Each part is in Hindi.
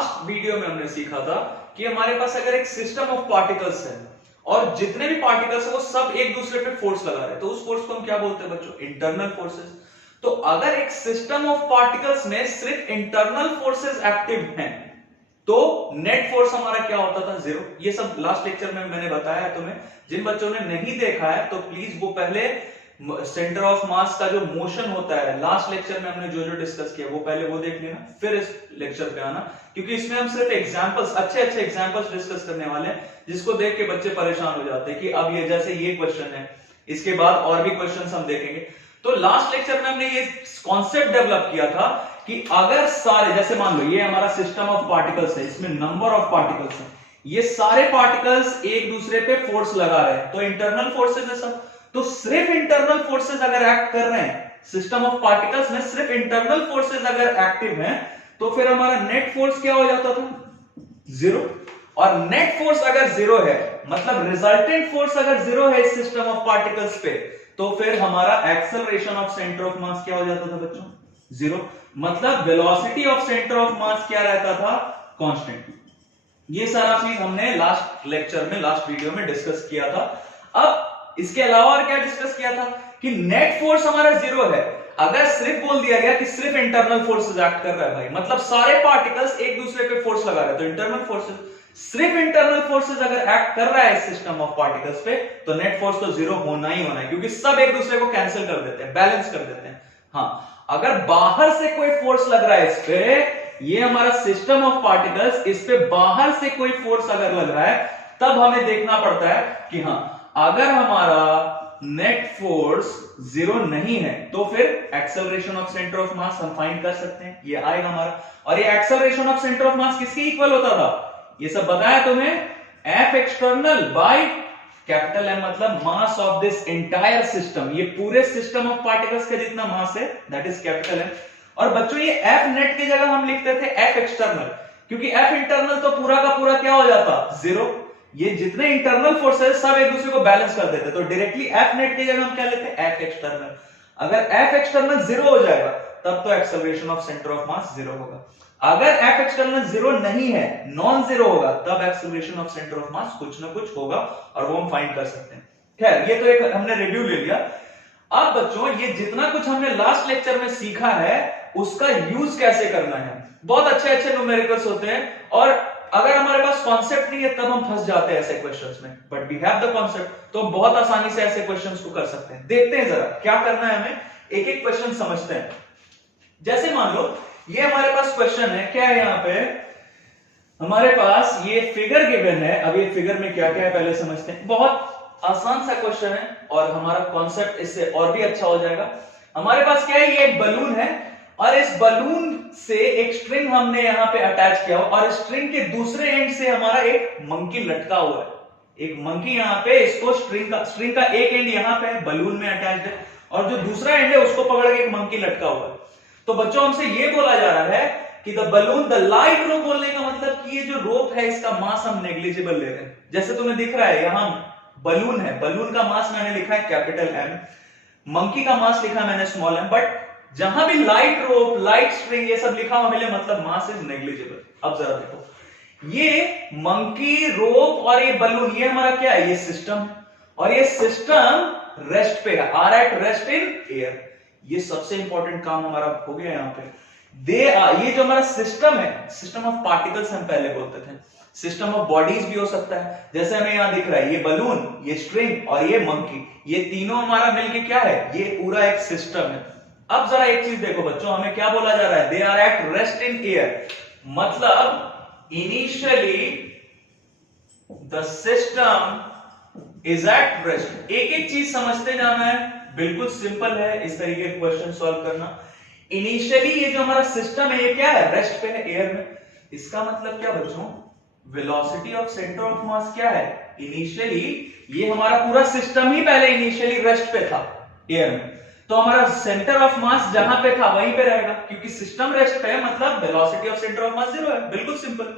लास्ट वीडियो में हमने सीखा था कि हमारे पास अगर एक सिस्टम ऑफ पार्टिकल्स है और जितने भी पार्टिकल्स है वो सब एक दूसरे पे फोर्स लगा रहे हैं, तो उस फोर्स को हम क्या बोलते हैं बच्चों? Internal forces. तो अगर एक सिस्टम ऑफ पार्टिकल्स में सिर्फ इंटरनल फोर्सेस एक्टिव हैं तो नेट फोर्स हमारा क्या होता था? जीरो। ये सब लास्ट लेक्चर में मैंने बताया है तुम्हें। जिन बच्चों ने नहीं देखा है तो प्लीज वो पहले सेंटर ऑफ मास का जो मोशन होता है लास्ट लेक्चर में हमने जो जो डिस्कस किया वो पहले वो देख लेना, फिर इस लेक्चर पे आना, क्योंकि इसमें हम सिर्फ एग्जांपल्स, अच्छे अच्छे एग्जांपल्स डिस्कस करने वाले हैं जिसको देख के बच्चे परेशान हो जाते हैं कि अब ये जैसे ये क्वेश्चन है, इसके बाद और भी क्वेश्चंस हम देखेंगे। तो लास्ट लेक्चर में हमने ये कॉन्सेप्ट डेवलप किया था कि अगर सारे, जैसे मान लो ये हमारा सिस्टम ऑफ पार्टिकल्स है, इसमें नंबर ऑफ पार्टिकल्स है, ये सारे पार्टिकल्स एक दूसरे पे फोर्स लगा रहे हैं तो इंटरनल फोर्सेस है सब। तो सिर्फ इंटरनल फोर्सेस अगर एक्ट कर रहे हैं सिस्टम ऑफ पार्टिकल्स में, सिर्फ इंटरनल फोर्सेस अगर एक्टिव हैं तो फिर हमारा नेट फोर्स क्या हो जाता था? जीरो। और नेट फोर्स अगर जीरो है, मतलब रिजल्टेंट फोर्स अगर जीरो है इस सिस्टम ऑफ पार्टिकल्स पे, तो फिर हमारा acceleration of centre of mass क्या हो जाता था बच्चों? जीरो। मतलब velocity of centre of mass क्या रहता था? कांस्टेंट। ये सारा चीज हमने लास्ट लेक्चर में, लास्ट वीडियो में डिस्कस किया था। अब इसके अलावा और क्या डिस्कस किया था कि नेट फोर्स हमारा जीरो है अगर सिर्फ बोल दिया गया कि सिर्फ इंटरनल फोर्सेस एक्ट कर रहा है भाई, मतलब सारे पार्टिकल्स एक दूसरे पे फोर्स लगा रहे हैं तो इंटरनल फोर्सेस। सिर्फ इंटरनल फोर्सेस अगर एक्ट कर रहा है सिस्टम ऑफ पार्टिकल्स पे तो नेट फोर्स तो जीरो होना ही होना है, क्योंकि सब एक दूसरे को कैंसिल कर देते हैं, बैलेंस कर देते हैं। हाँ, अगर बाहर से कोई फोर्स लग रहा है इस पे, ये हमारा सिस्टम ऑफ पार्टिकल्स, इस पे बाहर से कोई फोर्स अगर लग रहा है तब हमें देखना पड़ता है कि हाँ, अगर हमारा नेट फोर्स जीरो नहीं है तो फिर एक्सेलरेशन ऑफ सेंटर ऑफ मास हम फाइंड कर सकते हैं, ये आएगा हमारा। और ये acceleration of centre of mass किसके इक्वल होता था? ये सब बताया तुम्हें, F external by capital M, मतलब mass of this entire system, ये पूरे सिस्टम ऑफ पार्टिकल्स का जितना मास है दैट इज कैपिटल एम। और बच्चों ये एफ नेट की जगह हम लिखते थे एफ एक्सटर्नल, क्योंकि एफ इंटरनल तो पूरा का पूरा क्या हो जाता? जीरो। ये जितने इंटरनल फोर्सेस सब एक दूसरे को बैलेंस कर देते, तो डायरेक्टली एफ नेट की जगह हम क्या लेते हैं? F external. अगर एफ एक्सटर्नल जीरो हो जाएगा तब तो acceleration of centre of mass zero होगा। अगर एफ एक्सटर्नल जीरो नहीं है, नॉन जीरो होगा, तब एक्सेलरेशन ऑफ सेंटर ऑफ मास कुछ ना कुछ होगा और वो हम फाइंड कर सकते हैं। खैर, ये तो एक हमने रिव्यू ले लिया। अब बच्चों ये जितना कुछ हमने लास्ट लेक्चर में सीखा है उसका यूज कैसे करना है। बहुत अच्छे अच्छे न्यूमेरिकल्स होते हैं और अगर हमारे पास कॉन्सेप्ट नहीं है तब हम फंस जाते हैं ऐसे क्वेश्चंस में, but we have the concept, तो हम बहुत आसानी से ऐसे क्वेश्चंस को कर सकते हैं। देखते हैं जरा क्या करना है हमें, एक एक क्वेश्चन समझते हैं। जैसे मान लो ये हमारे पास क्वेश्चन है, क्या है यहाँ पे हमारे पास ये फिगर गिवन है। अब ये फिगर में क्या क्या है पहले समझते हैं। बहुत आसान सा क्वेश्चन है और हमारा कॉन्सेप्ट इससे और भी अच्छा हो जाएगा। हमारे पास क्या है, ये एक बलून है और इस बलून से एक स्ट्रिंग हमने यहां पे अटैच किया और स्ट्रिंग के दूसरे एंड से हमारा एक मंकी लटका हुआ है। एक मंकी यहां पे, इसको स्ट्रिंग का एक एंड यहां पे बलून में अटैच्ड है और जो दूसरा एंड है उसको पकड़ के एक मंकी लटका हुआ है। तो बच्चों हमसे ये बोला जा रहा है कि द बलून, द लाइट रोप, बोलने का मतलब कि ये जो रोप है इसका मास हम नेग्लिजिबल ले रहे हैं। जैसे तुम्हें दिख रहा है यहां बलून है, बलून का मास मैंने लिखा है कैपिटल एम, मंकी का मास लिखा मैंने स्मॉल एम, बट जहां भी लाइट रोप, लाइट स्ट्रिंग ये सब लिखा हुआ मिले मतलब मास इज नेग्लिजिबल। अब जरा देखो, ये मंकी, रोप और ये बलून, ये हमारा क्या है? ये सिस्टम है और ये सिस्टम रेस्ट पे है, are at rest in air. ये सबसे इंपॉर्टेंट काम हमारा हो गया यहाँ पे। ये जो हमारा सिस्टम है, सिस्टम ऑफ पार्टिकल्स हम पहले बोलते थे, सिस्टम ऑफ बॉडीज भी हो सकता है। जैसे हमें यहां दिख रहा है ये बलून, ये स्ट्रिंग और ये मंकी, ये तीनों हमारा मिलके क्या है? ये पूरा एक सिस्टम है। अब जरा एक चीज देखो बच्चों, हमें क्या बोला जा रहा है? They are at rest in air, मतलब initially the system is at rest. एक एक चीज समझते जाना है, बिल्कुल सिंपल है इस तरीके के क्वेश्चन सॉल्व करना। इनिशियली ये जो हमारा सिस्टम है ये क्या है? रेस्ट पे है, एयर में। इसका मतलब क्या बच्चों? Velocity of centre of mass क्या है? इनिशियली ये हमारा पूरा सिस्टम ही पहले इनिशियली रेस्ट पे था, एयर में, तो हमारा सेंटर ऑफ मास जहां पे था वहीं पे रहेगा, क्योंकि सिस्टम रेस्ट पे है मतलब velocity of centre of mass zero है। बिल्कुल सिंपल।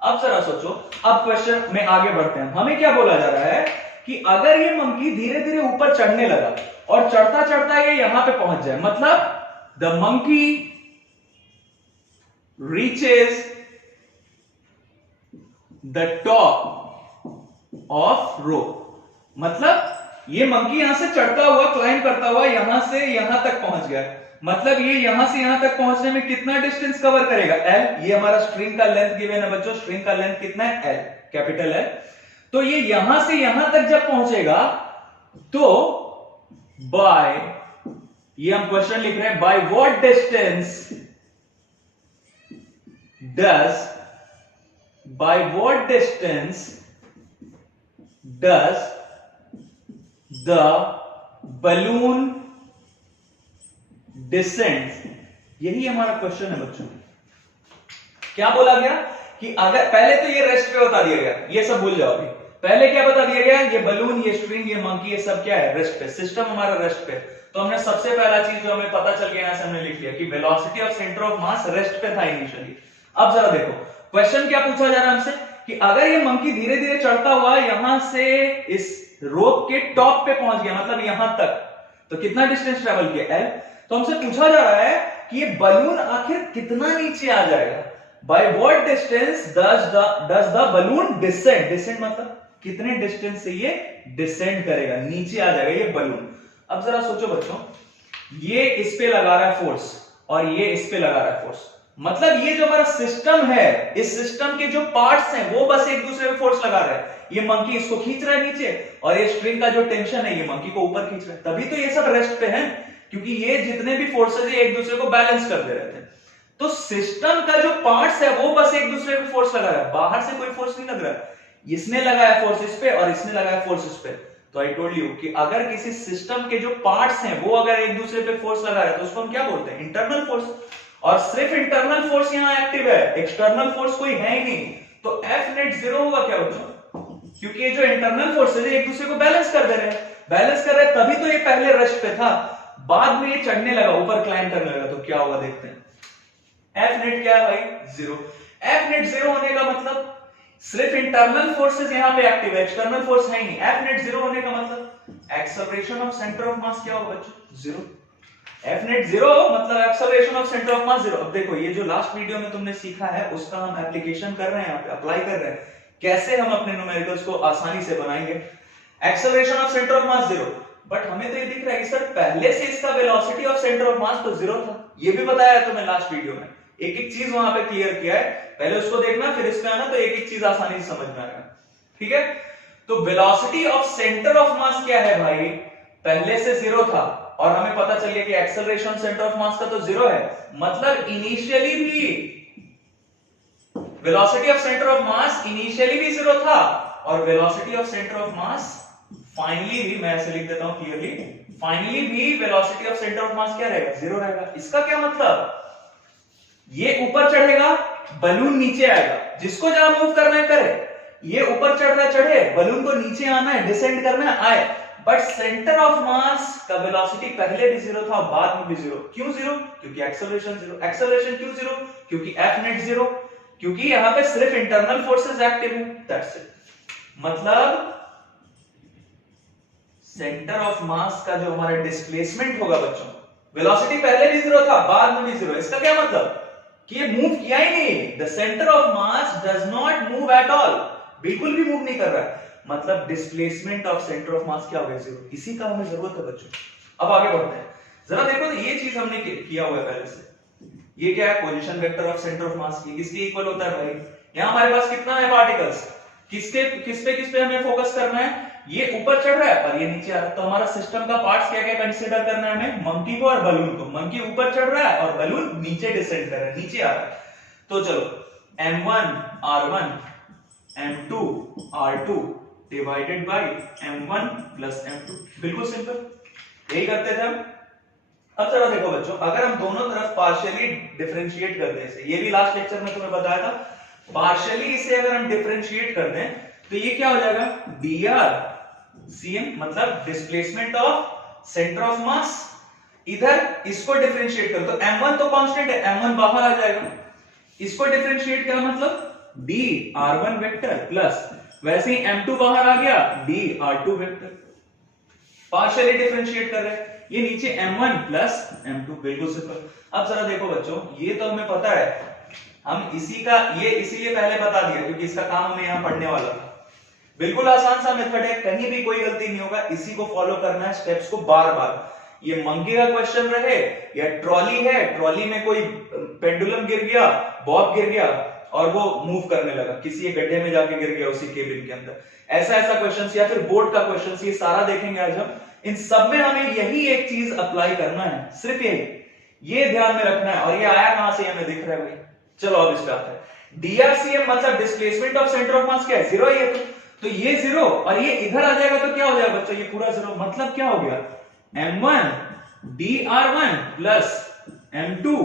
अब जरा सोचो, अब क्वेश्चन में आगे बढ़ते हैं। हमें क्या बोला जा रहा है कि अगर ये मंकी धीरे धीरे ऊपर चढ़ने लगा और चढ़ता चढ़ता ये यहां पे पहुंच जाए, मतलब the monkey reaches the top of rope. मतलब ये मंकी यहां से चढ़ता हुआ क्लाइंब करता हुआ यहां से यहां तक पहुंच गया, मतलब ये यहां से यहां तक पहुंचने में कितना डिस्टेंस कवर करेगा, एल। ये हमारा स्ट्रिंग का लेंथ गिवन है बच्चों, स्ट्रिंग का लेंथ कितना है, एल, कैपिटल एल। तो ये यहां से यहां तक जब पहुंचेगा तो बाय, ये हम क्वेश्चन लिख रहे हैं, by what distance does the balloon descend. यही हमारा क्वेश्चन है बच्चों। क्या बोला गया कि अगर पहले तो ये रेस्ट पे बता दिया गया, ये सब भूल जाओ। पहले क्या बता दिया गया, ये बलून, ये स्ट्रिंग, ये मंकी, ये सब क्या है, रेस्ट पे, सिस्टम हमारा रेस्ट पे। तो हमने सबसे पहला चीज जो हमें पता चल गया यहां से हमने लिख लिया कि velocity of centre of mass rest पे था इनिशियली। अब जरा देखो क्वेश्चन क्या पूछा जा रहा है हमसे कि अगर ये मंकी धीरे धीरे चढ़ता हुआ यहां से इस रोप के टॉप पे पहुंच गया, मतलब यहां तक, तो कितना डिस्टेंस ट्रेवल किया, एल। तो हमसे पूछा जा रहा है कि ये बलून आखिर कितना नीचे आ जाएगा, by what distance does the balloon descend. Descend मतलब कितने डिस्टेंस से ये डिसेंड करेगा, नीचे आ जाएगा ये बलून। अब जरा सोचो बच्चों, ये इस पे लगा रहा है फोर्स और ये इस पे लगा रहा है फोर्स, मतलब ये जो हमारा सिस्टम है, इस सिस्टम के जो पार्ट्स हैं वो बस एक दूसरे पे फोर्स लगा रहे हैं। ये मंकी इसको खींच रहा है नीचे और ये स्ट्रिंग का जो टेंशन है ये मंकी को ऊपर खींच रहा है, तभी तो ये सब रेस्ट पे है, क्योंकि ये जितने भी फोर्सेस है एक दूसरे को बैलेंस कर दे रहे थे। तो सिस्टम का जो पार्ट्स है वो बस एक दूसरे पे फोर्स लगा रहा है, बाहर से कोई फोर्स नहीं लग रहा है। इसने लगाया फोर्स इस पे और इसने लगाया फोर्स इस पे। तो आई टोल्ड यू कि अगर किसी सिस्टम के जो पार्ट्स हैं वो अगर एक दूसरे पे फोर्स लगा रहे हैं तो उसको हम क्या बोलते हैं, इंटरनल फोर्स। और सिर्फ इंटरनल फोर्स यहां एक्टिव है, एक्सटर्नल फोर्स कोई है ही नहीं। तो एफ नेट जीरो होगा क्या बच्चों, क्योंकि ये जो इंटरनल फोर्सेज है एक दूसरे को बैलेंस कर दे रहे हैं, बैलेंस कर रहे हैं, तभी तो ये पहले रेस्ट पे था, बाद में ये चढ़ने लगा, ऊपर क्लाइंब करने लगा। तो क्या होगा देखते हैं। एफ नेट क्या है भाई, जीरो। एफ नेट जीरो होने का मतलब सिर्फ इंटरनल फोर्सेस यहां पे एक्टिव है, एक्सटर्नल फोर्स है ही नहीं। एफ नेट जीरो होने का मतलब acceleration of centre of mass क्या होगा बच्चों, जीरो। एफ नेट जीरो मतलब acceleration of centre of mass zero. अब देखो ये जो लास्ट वीडियो में तुमने सीखा है उसका हम एप्लीकेशन कर रहे हैं, यहाँ पे अप्लाई कर रहे हैं, कैसे हम अपने न्यूमेरिकल्स को आसानी से बनाएंगे। Acceleration of centre of mass zero, but हमें तो ये दिख रहा है कि सर पहले से इसका velocity of centre of mass तो जीरो था, ये भी बताया तुम्हें लास्ट वीडियो में। एक एक चीज वहां पे क्लियर किया है, पहले उसको देखना फिर इसमें आना, तो एक एक चीज आसानी से समझ में आएगा, ठीक है। तो velocity of centre of mass क्या है भाई, पहले से जीरो था और हमें पता चल गया कि एक्सेलरेशन सेंटर ऑफ मास का तो जीरो है, मतलब इनिशियली भी velocity of centre of mass initially भी जीरो था और velocity of centre of mass finally भी, मैं ऐसे लिख देता हूं क्लियरली, फाइनली भी velocity of centre of mass क्या रहेगा, जीरो रहेगा। इसका क्या मतलब, ये ऊपर चढ़ेगा बलून नीचे आएगा, जिसको जहां मूव करना है करे, ये ऊपर चढ़ रहा है चढ़े, बलून को नीचे आना है डिसेंड करना है आए, बट सेंटर ऑफ मास का वेलोसिटी पहले भी जीरो था बाद में भी जीरो। क्यों जीरो, क्योंकि एक्सेलरेशन जीरो। एक्सेलरेशन क्यों जीरो, क्योंकि एफ नेट जीरो, क्योंकि यहां पे सिर्फ इंटरनल फोर्सेस एक्टिव है, दैट्स इट। मतलब सेंटर ऑफ मास का जो हमारा डिस्प्लेसमेंट होगा बच्चों, वेलोसिटी पहले भी जीरो था बाद में भी जीरो, इसका क्या मतलब कि ये मूव किया ही नहीं, the centre of mass does not move at all, बिल्कुल भी मूव नहीं कर रहा है, मतलब displacement of centre of mass क्या हो गया, जीरो। इसी का हमें जरूरत है बच्चों। अब आगे बढ़ते हैं, जरा देखो तो ये चीज हमने किया हुआ है पहले से, ये क्या है, position vector of centre of मास, ये किसके इक्वल होता है भाई, यहां हमारे पास कितना है पार्टिकल्स, किस पे हमें फोकस करना है, ये ऊपर चढ़ रहा है और ये नीचे आ रहा है, तो हमारा सिस्टम का पार्ट्स क्या क्या कंसीडर करना है हमें, मंकी को और बलून को। मंकी ऊपर चढ़ रहा है और बलून नीचे डिसेंड कर रहा है, नीचे आ रहा है। तो चलो m1 r1 m2 r2 divided by m1 plus m2, बिल्कुल सिंपल, यही करते थे हम। अब जरा देखो बच्चों, अगर हम दोनों तरफ पार्शियली डिफरेंशिएट कर दें इसे, ये भी लास्ट लेक्चर में तुम्हें बताया था, पार्शियली इसे अगर हम डिफरेंशिएट कर दें तो ये क्या हो जाएगा, dr cm, मतलब डिस्प्लेसमेंट ऑफ सेंटर ऑफ मास। इधर इसको डिफरेंशिएट कर तो m1 तो कांस्टेंट है, m1 बाहर आ जाएगा, इसको डिफरेंशिएट क्या मतलब d r1 वेक्टर प्लस वैसे ही m2 बाहर आ गया d r2 vector, partially differentiate कर रहे हैं, ये नीचे m1 प्लस m2, बिल्कुल सिंपल। अब जरा देखो बच्चों, ये तो हमें पता है, हम इसी का ये इसीलिए पहले बता दिया क्योंकि इसका काम हमें यहाँ पढ़ने वाला था। बिल्कुल आसान सा मेथड है, कहीं भी कोई गलती नहीं होगा, इसी को फॉलो करना है स्टेप्स को बार बार। ये मंकी का क्वेश्चन रहे या ट्रॉली है, ट्रॉली में कोई पेंडुलम गिर गया, बॉब गिर गया और वो मूव करने लगा, किसी एक गड्ढे में जाके गिर गया उसी केबिन के अंदर, ऐसा ऐसा क्वेश्चन, या फिर बोर्ड का क्वेश्चन, ये सारा देखेंगे आज हम। इन सब में हमें यही एक चीज अप्लाई करना है, सिर्फ यही, ये ध्यान में रखना है। और ये आया कहां से, हमें दिख रहा है भाई। चलो अब इस पे आते हैं। DRCM मतलब displacement of centre of mass क्या है, जीरो है। तो ये जीरो और ये इधर आ जाएगा तो क्या हो जाएगा बच्चों, ये पूरा जीरो। मतलब क्या हो गया, M1 dr1 plus M2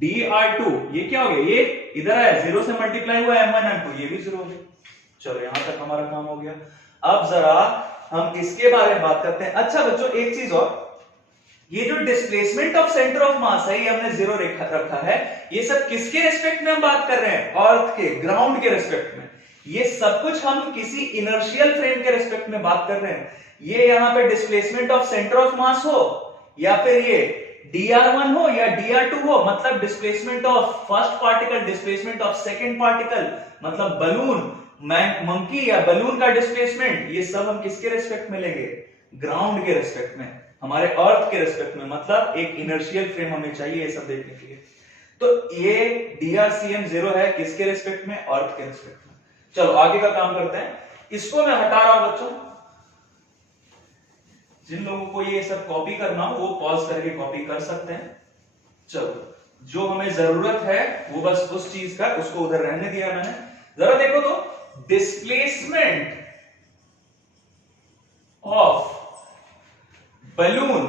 dr2, ये क्या हो गया, ये इधर आया, जीरो से मल्टीप्लाई हुआ M1 M2, ये भी जीरो हो गया। चलो यहां तक हमारा काम हो गया। अब जरा हम इसके बारे में बात करते हैं। अच्छा बच्चों एक चीज और, ये जो डिस्प्लेसमेंट ऑफ सेंटर ऑफ मास है, ये हमने जीरो रखा है, ये सब किसके रेस्पेक्ट में हम बात कर रहे हैं, अर्थ के, ग्राउंड के रेस्पेक्ट में। ये सब कुछ हम किसी इनर्शियल फ्रेम के रेस्पेक्ट में बात कर रहे हैं। ये यहां पे डिस्प्लेसमेंट ऑफ सेंटर ऑफ मास हो या फिर ये dr1 हो या dr2 हो, मतलब displacement of first particle, displacement of second particle, मतलब बलून, मंकी या बलून का डिस्प्लेसमेंट, ये सब हम किसके रेस्पेक्ट में लेंगे, ग्राउंड के रेस्पेक्ट में, हमारे अर्थ के रेस्पेक्ट में। मतलब एक इनर्शियल फ्रेम हमें चाहिए ये सब देखने के लिए। तो ये DRCM जीरो है किसके रेस्पेक्ट में, अर्थ के रेस्पेक्ट में। चलो आगे का काम करते हैं। इसको मैं हटा रहा हूं बच्चों, जिन लोगों को ये सब कॉपी करना हो वो पॉज करके कॉपी कर सकते हैं। चलो जो हमें जरूरत है वो बस उस चीज का, उसको उधर रहने दिया मैंने। जरा देखो तो, displacement of balloon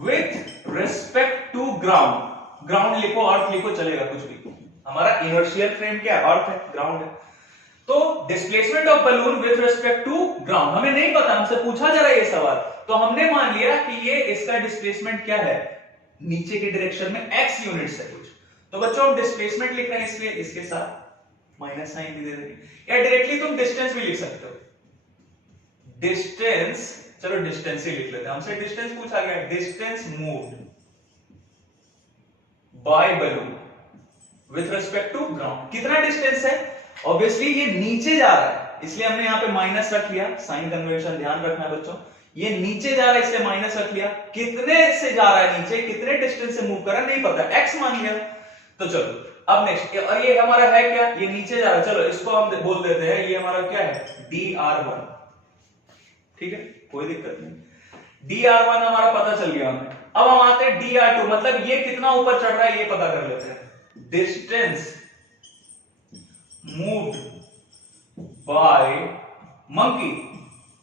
with respect to ground, ground लिखो, अर्थ लिखो, चलेगा कुछ भी। हमारा इनर्शियल फ्रेम क्या है, अर्थ है, ग्राउंड है। तो displacement of balloon with respect to ground, हमें नहीं पता, हमसे पूछा जा रहा है ये सवाल, तो हमने मान लिया कि ये इसका डिस्प्लेसमेंट क्या है, नीचे के डायरेक्शन में x यूनिट्स है कुछ। तो बच्चों हम डिस्प्लेसमेंट लिख रहे हैं, इसलिए इसके साथ माइनस साइन भी दे देंगे, या डायरेक्टली तुम डिस्टेंस भी लिख सकते हो, डिस्टेंस। चलो डिस्टेंस ही लिख लेते हैं, हमसे डिस्टेंस पूछा गया, distance moved by balloon with respect to ground. कितना डिस्टेंस है, ऑब्वियसली ये नीचे जा रहा है, इसलिए हमने यहां पे माइनस रख लिया, साइन कन्वेंशन ध्यान रखना है बच्चों, ये नीचे जा रहा है इसलिए माइनस रख लिया। कितने से जा रहा है नीचे, कितने डिस्टेंस से मूव कर रहा है नहीं पता, x मान लिया। तो चलो अब नेक्स्ट, और ये हमारा है क्या, ये नीचे जा रहा है, चलो इसको हम बोल देते हैं ये हमारा क्या है, dr1, ठीक है, कोई दिक्कत नहीं। dr1 हमारा पता चल गया हमें। अब हम आते हैं dr2, मतलब ये कितना ऊपर चढ़ रहा है ये पता कर लेते हैं। डिस्टेंस मूव्ड बाय मंकी,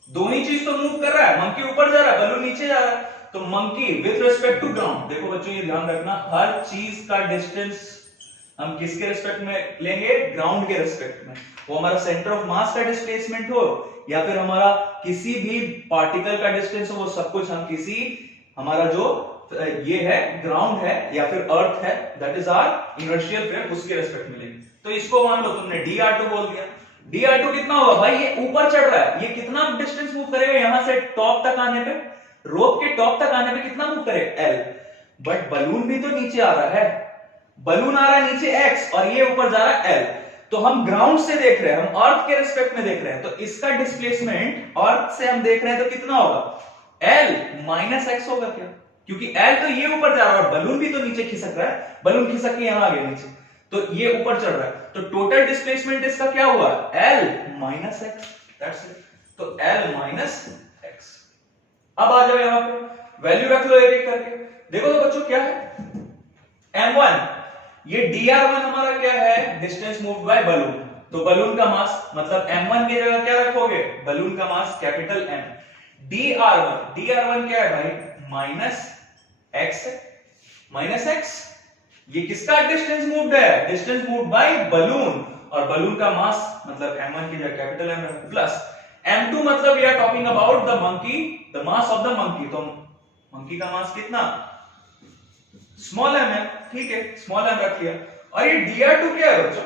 दो ही चीज तो मूव कर रहा है, मंकी ऊपर जा रहा है, बलून नीचे जा रहा है, तो monkey with respect to ground. देखो बच्चों ये ध्यान रखना, हर चीज का डिस्टेंस हम किसके रिस्पेक्ट में लेंगे, ग्राउंड के रिस्पेक्ट में। वो हमारा सेंटर ऑफ मास का डिस्प्लेसमेंट हो या फिर हमारा किसी भी पार्टिकल का डिस्टेंस हो, वो सब कुछ हम किसी, हमारा जो ये है ग्राउंड है या फिर अर्थ है, that is our inertial frame, उसके रिस्पेक्ट में लेंगे। तो इसको मान लो तुमने dr2 बोल दिया। dr2 कितना होगा भाई, ये ऊपर चढ़ रहा है, ये कितना डिस्टेंस मूव करेगा, यहां से टॉप तक आने पे, रोप के टॉप तक आने पे कितना मूव करेगा, l। बट बलून भी तो नीचे आ रहा है, बलून आ रहा है नीचे x और ये ऊपर जा रहा है l। तो हम ग्राउंड से देख रहे हैं, हम अर्थ के रिस्पेक्ट में देख रहे हैं, तो इसका डिस्प्लेसमेंट अर्थ से हम देख रहे हैं तो कितना होगा, l माइनस x होगा क्या, क्योंकि l तो ये ऊपर जा रहा है और बलून भी तो नीचे खिसक रहा है, बलून खिसक के यहां आ गया नीचे, तो ये ऊपर चढ़ रहा है, तो टोटल डिस्प्लेसमेंट इसका क्या हुआ, l minus x, that's it. तो l माइनस एक्स। अब आ जाओ यहां पे, वैल्यू रख लो एक एक करके। देखो तो बच्चों क्या है, m1, ये dr1 हमारा क्या है, डिस्टेंस मूव्ड बाय बलून, तो बलून का मास, मतलब m1 की जगह क्या रखोगे, बलून का मास कैपिटल M। dr1 क्या है भाई, माइनस एक्स है, माइनस एक्स, ये किसका डिस्टेंस मूव्ड है, डिस्टेंस मूव्ड बाय बलून, और बलून का मास मतलब m1 की जगह कैपिटल M प्लस m2, मतलब we are talking about the monkey, the mass of the monkey, तो मंकी का मास कितना, स्मॉल m है, ठीक है, स्मॉल m रख लिया। और ये dr2 क्या है बच्चों,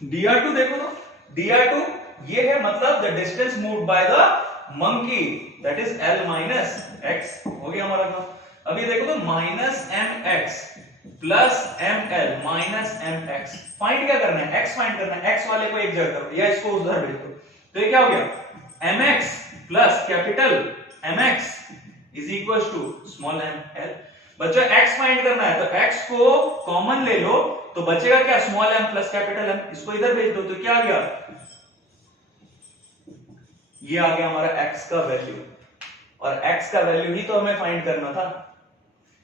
dr2 देखो तो, dr2 ये है मतलब the distance moved by the monkey, that is l minus x, हो गया हमारा काम। अभी देखो तो minus mx plus M L minus M X. Find क्या करना है, एक्स फाइंड करना है। एक्स वाले को एक जगह करो या इसको उधर भेज दो, तो ये क्या हो गया, M X plus capital M X is equal to small M L. बच्चों एक्स फाइंड करना है तो एक्स को कॉमन ले लो, तो बचेगा क्या, small M plus capital M. इसको इधर भेज दो तो क्या आ गया, ये आ गया हमारा एक्स का वैल्यू, और एक्स का वैल्यू ही तो हमें फाइंड करना था।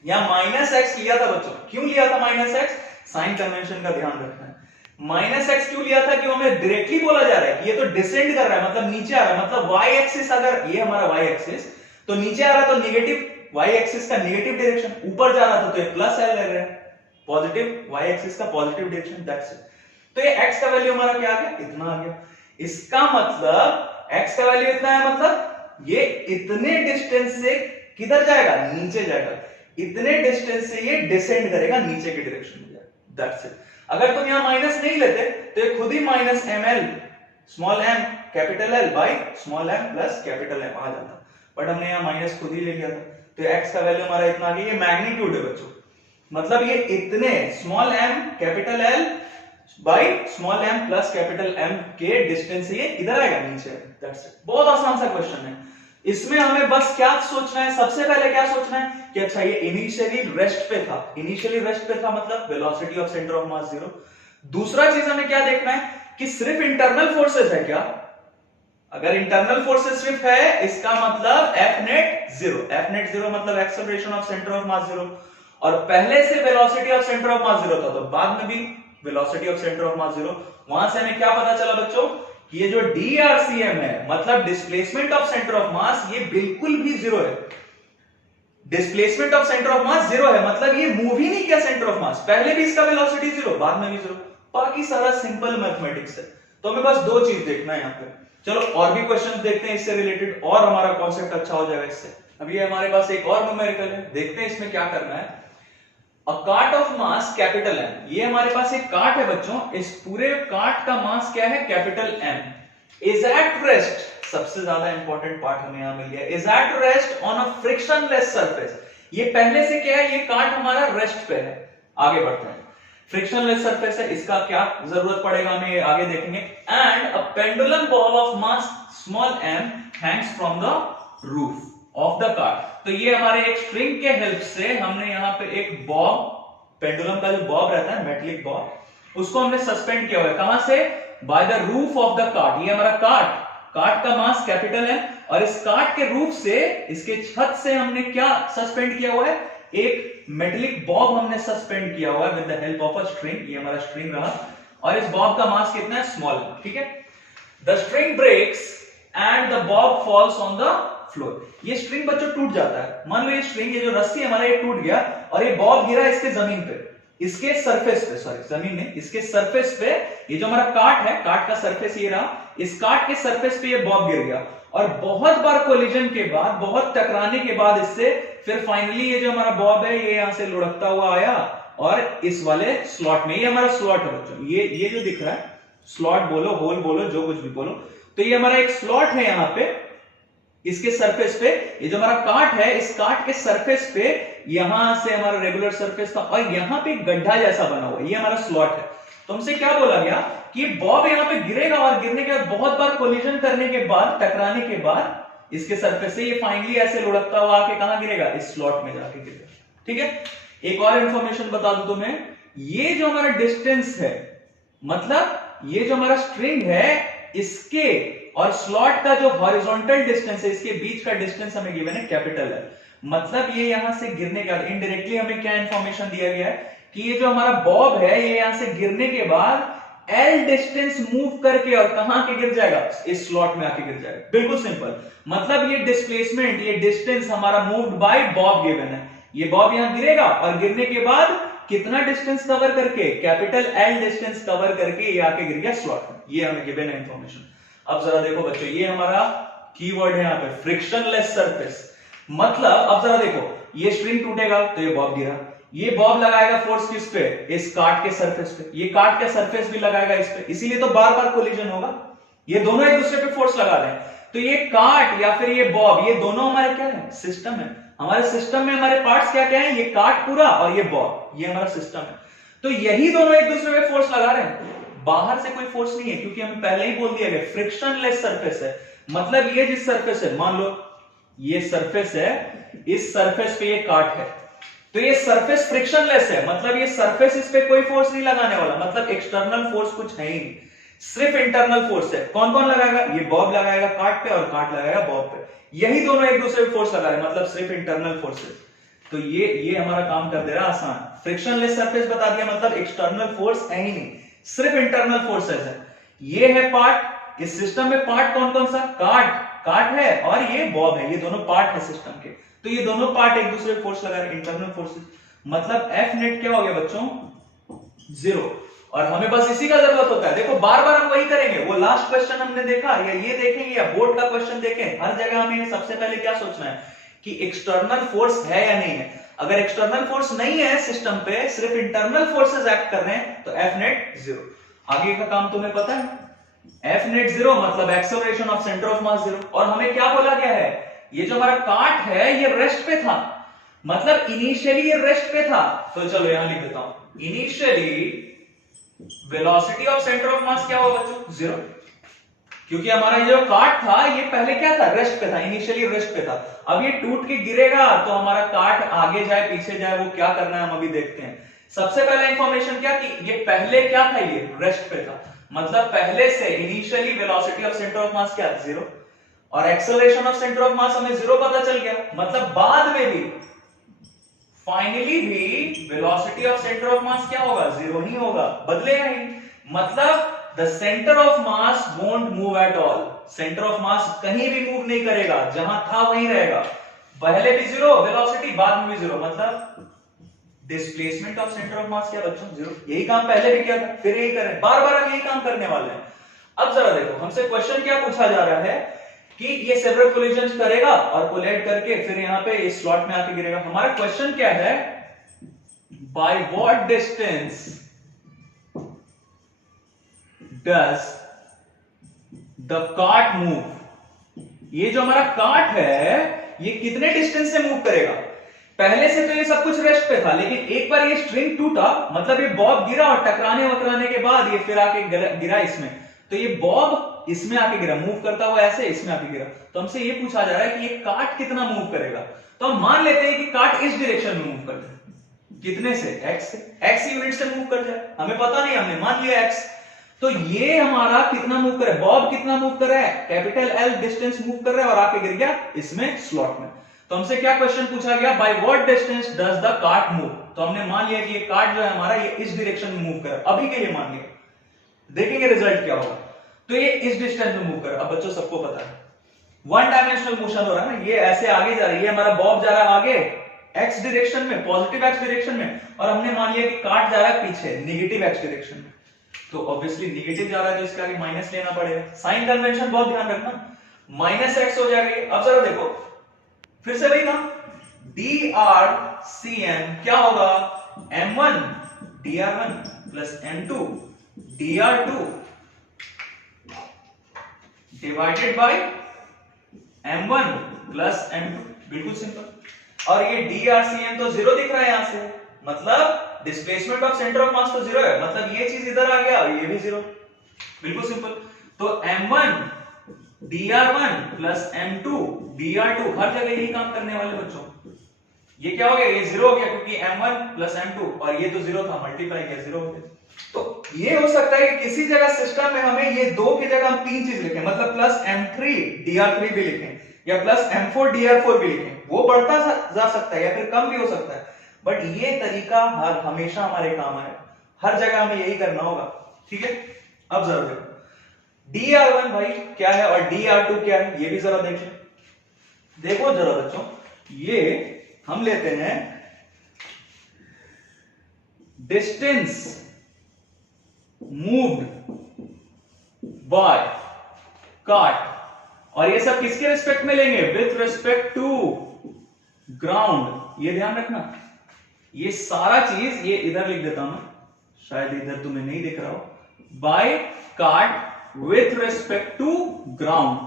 यहां माइनस एक्स लिया था बच्चों, क्यों लिया था माइनस एक्स, साइन कन्वेंशन का ध्यान रखना है। माइनस एक्स क्यों लिया था, कि हमें डायरेक्टली बोला जा रहा है कि ये तो डिसेंड कर रहा है, मतलब नीचे आ रहा है, मतलब वाई एक्सिस, अगर ये हमारा वाई एक्सिस तो नीचे आ रहा है, तो निगेटिव वाई एक्सिस का निगेटिव डायरेक्शन, ऊपर जा रहा था तो ये प्लस एल ले रहा है, पॉजिटिव वाई एक्सिस का पॉजिटिव डायरेक्शन, दैट्स इट। तो ये एक्स का वैल्यू हमारा क्या आ गया, इतना आ गया। इसका मतलब एक्स का वैल्यू इतना है, मतलब ये इतने डिस्टेंस से किधर जाएगा, नीचे जाएगा, इतने डिस्टेंस से ये डिसेंड करेगा, नीचे के डायरेक्शन में जाएगा, दैट्स इट। अगर तुम यहां माइनस नहीं लेते तो ये खुद ही minus M L small M capital L by small M plus capital M आ जाता, बट हमने यहां माइनस खुद ही ले लिया था, तो एक्स का वैल्यू हमारा इतना आ गया। ये मैग्नीट्यूड है बच्चों, मतलब ये इतने small M capital L by small M plus capital M के डिस्टेंस से ये इधर आएगा, नीचे। दैट्स इट, बहुत आसान सा क्वेश्चन है। इसमें हमें बस क्या सोचना है, सबसे पहले क्या सोचना है कि अच्छा ये इनिशियली रेस्ट पे था, इनिशियली रेस्ट पे था मतलब वेलोसिटी ऑफ सेंटर ऑफ मास 0। दूसरा चीज हमें क्या देखना है कि सिर्फ इंटरनल फोर्सेस है क्या, अगर इंटरनल फोर्सेस सिर्फ है इसका मतलब एफ नेट 0, एफ नेट 0 मतलब एक्सेलरेशन ऑफ सेंटर ऑफ मास 0, और पहले से वेलोसिटी ऑफ सेंटर ऑफ मास 0 था तो बाद में भी वेलोसिटी ऑफ सेंटर ऑफ मास 0। वहां से हमें क्या पता चला बच्चों, ये जो DRCM है मतलब डिस्प्लेसमेंट ऑफ सेंटर ऑफ मास, ये बिल्कुल भी 0 है। डिस्प्लेसमेंट ऑफ सेंटर ऑफ मास 0 है, मतलब ये मूव ही नहीं किया सेंटर ऑफ मास, पहले भी इसका वेलोसिटी 0 बाद में भी 0, बाकी सारा सिंपल मैथमेटिक्स है। तो हमें बस दो चीज देखना है यहाँ पे। चलो और भी क्वेश्चंस देखते हैं इससे रिलेटेड, और हमारा कॉन्सेप्ट अच्छा हो जाएगा इससे। अभी हमारे पास एक और न्यूमेरिकल है, देखते हैं इसमें क्या करना है। A cart of mass capital M, ये हमारे पास एक कार्ट है बच्चों, इस पूरे कार्ट का मास क्या है, capital M, is at rest, सबसे ज्यादा इंपॉर्टेंट पार्ट हमें यहां मिल गया, is at rest on a frictionless surface. ये पहले से क्या है, ये कार्ट हमारा रेस्ट पे है। आगे बढ़ते हैं, फ्रिक्शनलेस सरफेस है, इसका क्या जरूरत पड़ेगा हमें आगे देखेंगे। And a pendulum ball of mass small M hangs from the roof of the cart. तो ये हमारे एक स्ट्रिंग के हेल्प से हमने यहाँ पे एक बॉब, पेंडुलम का जो बॉब रहता है मेटलिक बॉब, उसको हमने सस्पेंड किया हुआ है, कहां से, by the roof of the cart. ये हमारा कार्ट का मास कैपिटल है, और इस कार्ट के रूफ से, इसके छत से हमने क्या सस्पेंड किया हुआ है, एक मेटलिक बॉब हमने सस्पेंड किया हुआ है with the help of a string. ये हमारा स्ट्रिंग रहा, और इस बॉब का मास कितना है, स्मॉल, ठीक है। The string breaks and the bob falls on the floor. ये स्ट्रिंग बच्चों टूट जाता है, मान लो ये स्ट्रिंग, ये जो रस्सी हमारा ये टूट गया, और ये बॉब गिरा इसके जमीन पे, इसके सरफेस पे, सॉरी जमीन में, इसके सरफेस पे, ये जो हमारा कार्ट है, कार्ट का सरफेस ये रहा, इस कार्ट के सरफेस पे ये बॉब गिर गया, और बहुत बार कोलिजन के बाद, बहुत टकराने के बाद इससे, फिर फाइनली ये जो हमारा बॉब है ये यहां से लुढ़कता हुआ आया और इस वाले स्लॉट में, ये हमारा स्लॉट है बच्चों, ये जो दिख रहा है, स्लॉट बोलो, होल बोलो, जो कुछ भी बोलो, तो ये हमारा एक स्लॉट है यहाँ पे, इसके सरफेस पे, ये जो हमारा कार्ट है, इस कार्ट के सरफेस पे यहां से हमारा रेगुलर सरफेस था, और यहां पे एक गड्ढा जैसा बना हुआ है, ये हमारा स्लॉट है। तो हमसे क्या बोला गया कि बॉब यहाँ पे गिरेगा, और गिरने के बाद बहुत बार कोलिजन करने के बाद, टकराने के बाद इसके सरफेस से ये फाइनली ऐसे लुढ़कता हुआ आके कहां गिरेगा, इस स्लॉट में जाके गिरेगा, ठीक है। एक और इंफॉर्मेशन बता दूं तुम्हें, ये जो हमारा डिस्टेंस है, मतलब ये जो हमारा स्ट्रिंग है, इसके और स्लॉट का जो हॉरिजॉन्टल डिस्टेंस है, इसके बीच का डिस्टेंस हमें गिवन है कैपिटल है। मतलब ये यहां से गिरने के बाद इनडायरेक्टली हमें क्या इंफॉर्मेशन दिया गया है कि ये जो हमारा बॉब है, ये यहां से गिरने के बाद L डिस्टेंस मूव करके और कहां के गिर जाएगा, इस स्लॉट में आके गिर जाएगा। बिल्कुल सिंपल, मतलब ये डिस्प्लेसमेंट, ये डिस्टेंस हमारा मूव्ड बाय बॉब गिवन है। ये बॉब यहां गिरेगा और गिरने के बाद कितना डिस्टेंस कवर करके, कैपिटल L डिस्टेंस कवर करके ये आके गिर गया स्लॉट में। ये हमें गिवन है इंफॉर्मेशन। अब जरा देखो बच्चों, ये हमारा कीवर्ड है यहाँ पे, फ्रिक्शनलेस सरफेस। मतलब अब जरा देखो, ये स्ट्रिंग टूटेगा तो ये बॉब गिरा, ये बॉब लगाएगा फोर्स किस पे, इस कार्ट के सरफेस पे, ये कार्ट का सरफेस भी लगाएगा इस पे, इसीलिए तो बार बार कोलिजन होगा, ये दोनों एक दूसरे पे फोर्स लगा रहे हैं। तो ये कार्ट या फिर ये बॉब, ये दोनों हमारे क्या है, सिस्टम है। हमारे सिस्टम में हमारे पार्ट्स क्या क्या है, ये काट पूरा और ये बॉब, ये हमारा सिस्टम है। तो यही दोनों एक दूसरे पे फोर्स लगा रहे हैं, बाहर से कोई फोर्स नहीं है, क्योंकि हमें पहले ही बोल दिया गया फ्रिक्शनलेस सरफेस है। मतलब ये जिस सरफेस है, मान लो ये सरफेस है, इस सरफेस पे ये काट है, तो ये सरफेस फ्रिक्शनलेस है, मतलब ये सरफेस, इस पे कोई फोर्स नहीं लगाने वाला, मतलब एक्सटर्नल फोर्स कुछ है ही नहीं, सिर्फ इंटरनल फोर्स है। कौन कौन लगाएगा, ये बॉब लगाएगा काट पे और काट लगाएगा बॉब पे, यही दोनों एक दूसरे पे फोर्स लगा रहे हैं, मतलब सिर्फ इंटरनल फोर्सेस। तो ये हमारा काम कर दे रहा है आसान। फ्रिक्शनलेस सरफेस बता दिया, मतलब एक्सटर्नल फोर्स है ही नहीं, सिर्फ इंटरनल फोर्सेस है। ये है पार्ट, इस सिस्टम में पार्ट कौन कौन सा, काट है और ये बॉब है, ये दोनों पार्ट है सिस्टम के। तो ये दोनों पार्ट एक दूसरे पे फोर्स लगा रहे हैं, इंटरनल फोर्सेस। मतलब एफ नेट क्या हो गया बच्चों, 0। और हमें बस इसी का जरूरत होता है। देखो बार बार हम वही करेंगे, वो लास्ट क्वेश्चन हमने देखा या ये देखेंगे या बोर्ड का क्वेश्चन देखें, हर जगह हमें सबसे पहले क्या सोचना है कि एक्सटर्नल फोर्स है या नहीं है। अगर एक्सटर्नल फोर्स नहीं है सिस्टम पे, सिर्फ इंटरनल फोर्सेस एक्ट कर रहे हैं, तो एफ नेट 0। आगे का काम तुम्हें पता है, एफ नेट 0 मतलब एक्सेलरेशन ऑफ सेंटर ऑफ मास 0। और हमें क्या बोला गया है, ये जो हमारा काट है ये रेस्ट पे था, मतलब इनिशियली ये रेस्ट पे था। तो चलो यहां लिख देता हूं, initially velocity of centre of mass क्या होगा बच्चों, 0, क्योंकि हमारा ये जो काट था ये पहले क्या था, रेस्ट पे था, इनिशियली रेस्ट पे था। अब ये टूट के गिरेगा तो हमारा काट आगे जाए पीछे जाए, वो क्या करना है हम अभी देखते हैं। सबसे पहला इंफॉर्मेशन क्या कि ये पहले क्या था, ये रेस्ट पे था, मतलब पहले से initially velocity of centre of mass क्या, 0, और एक्सेलरेशन ऑफ सेंटर ऑफ मास हमें 0 पता चल गया, मतलब बाद में भी फाइनली भी velocity of centre of mass क्या होगा, 0 ही होगा, बदलेगा ही। मतलब the centre of mass won't move at all, centre of मास कहीं भी मूव नहीं करेगा, जहां था वहीं रहेगा, पहले भी 0 वेलोसिटी, बाद में भी 0, मतलब displacement of centre of mass क्या बच्चों, 0। यही काम पहले भी किया था, फिर यही करें, बार बार हम यही काम करने वाले हैं। अब जरा देखो हमसे क्वेश्चन क्या पूछा जा रहा है कि ये सेवरल कोलिजन करेगा और कोलाइड करके फिर यहां पे इस स्लॉट में आके गिरेगा। हमारा क्वेश्चन क्या है, by what distance does the काट मूव, ये जो हमारा काट है ये कितने डिस्टेंस से मूव करेगा। पहले से तो ये सब कुछ रेस्ट पे था, लेकिन एक बार ये स्ट्रिंग टूटा, मतलब ये बॉब गिरा और टकराने वकराने के बाद ये फिर आके गिरा इसमें, तो ये बॉब इसमें आके गिरा, मूव करता हुआ ऐसे इसमें आके गिरा। तो हमसे ये पूछा जा रहा है कि ये काट कितना मूव करेगा। तो हम मान लेते हैं कि काट इस डायरेक्शन में मूव कर जाए, कितने से, एक्स से, एक्स यूनिट से मूव कर जाए, हमें पता नहीं, हमने मान लिया एक्स। तो ये हमारा कितना मूव कर रहा है, बॉब कितना मूव कर रहा है, कैपिटल एल डिस्टेंस मूव कर रहा है और आके गिर गया इसमें स्लॉट में। तो हमसे क्या क्वेश्चन पूछा गया, by what distance does the काट मूव। तो हमने मान लिया कि ये काट जो है हमारा ये इस डायरेक्शन में मूव कर रहा है, अभी के लिए मान लिया, देखेंगे रिजल्ट क्या होगा। तो ये इस डिस्टेंस में मूव कर रहा है। अब बच्चों सबको पता है वन डायमेंशनल मोशन हो रहा है ना, ये ऐसे आगे जा रहा है, ये हमारा बॉब जा रहा है आगे एक्स डायरेक्शन में, पॉजिटिव एक्स डायरेक्शन में, और हमने मान लिया कि काट जा रहा है पीछे नेगेटिव एक्स डायरेक्शन में। तो ऑब्वियसली नेगेटिव जा रहा है तो इसके आगे माइनस लेना पड़ेगा, साइन कन्वेंशन बहुत ध्यान रखना, माइनस एक्स हो जाएगा। अब जरा देखो फिर से वही ना, डी आर सी एम क्या होगा, m1 dr1 plus m2 dr2 divided by m1 plus m2, बिल्कुल सिंपल। और ये drcm तो 0 दिख रहा है यहां से, मतलब displacement of centre of mass तो 0 है, मतलब ये चीज इधर आ गया और ये भी 0, बिल्कुल सिंपल। तो m1 dr1 plus m2 dr2, हर जगह यही काम करने वाले बच्चों। ये क्या हो गया, ये 0 हो गया क्योंकि m1 प्लस m2, और ये तो 0 था, मल्टीप्लाई किया 0 हो गया। तो ये हो सकता है कि किसी जगह सिस्टम में हमें ये 2 की जगह हम 3 चीज लिखें, मतलब प्लस m3 dr3 भी लिखें या प्लस m4 dr4 भी लिखें, वो बढ़ता जा सकता है या फिर कम भी हो सकता है, बट ये तरीका हमेशा हमारे काम आएगा, हर जगह हमें यही करना होगा, ठीक है। अब जरा देखो dr1 भाई क्या है और dr2 क्या है, ये भी जरा देख लें। देखो जरा बच्चों, ये हम लेते हैं डिस्टेंस मूव्ड बाय काट, और ये सब किसके रिस्पेक्ट में लेंगे, विथ रिस्पेक्ट टू ग्राउंड। ये ध्यान रखना, ये सारा चीज ये इधर लिख देता हूं, शायद इधर तुम्हें नहीं दिख रहा हो, बाय काट विथ रिस्पेक्ट टू ग्राउंड।